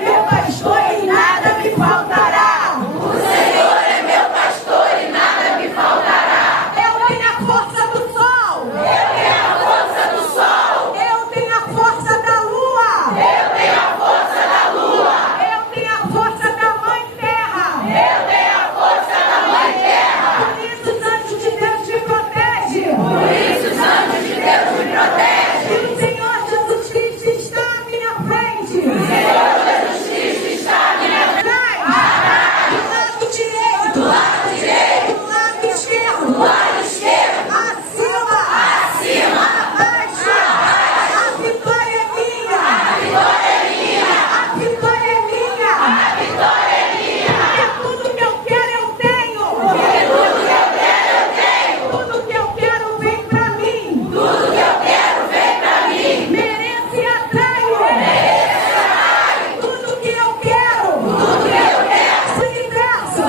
Meu pastor e nada me faltará. O Senhor é meu pastor e nada me faltará. Eu tenho a força do sol. Eu tenho a força do sol. Eu tenho a força da lua. Eu tenho a força da lua. Eu tenho a força da mãe terra. Eu tenho a força da mãe terra. Por isso os anjos de Deus me protegem. Por isso os anjos de Deus me protegem. E o Senhor Jesus Cristo está à minha frente. O Senhor Jesus Cristo está à minha frente. Atrás. Do lado direito. Do lado direito. Do lado esquerdo. Do lado esquerdo. Acima. Acima. Abaixo. A vitória é minha. A vitória é minha. A vitória é minha. A vitória é minha. Porque tudo que eu quero eu tenho. Porque tudo que eu quero eu tenho. Tudo que eu quero vem pra mim. Tudo que eu quero vem pra mim. Mereço e atraio. Tudo que eu quero. Tudo que eu quero. O universo.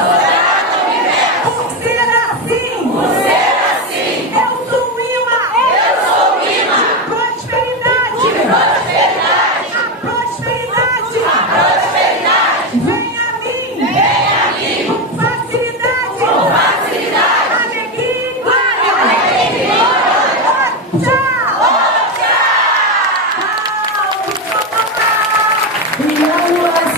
Por ser assim. Por ser assim. Eu sou imã. Eu sou imã. Prosperidade. Prosperidade. A prosperidade. Prosperidade. Vem a mim. Vem a mim. Com facilidade. Com facilidade. Alegria e glória. Alegria e glória. Tchau. Tchau. E a lua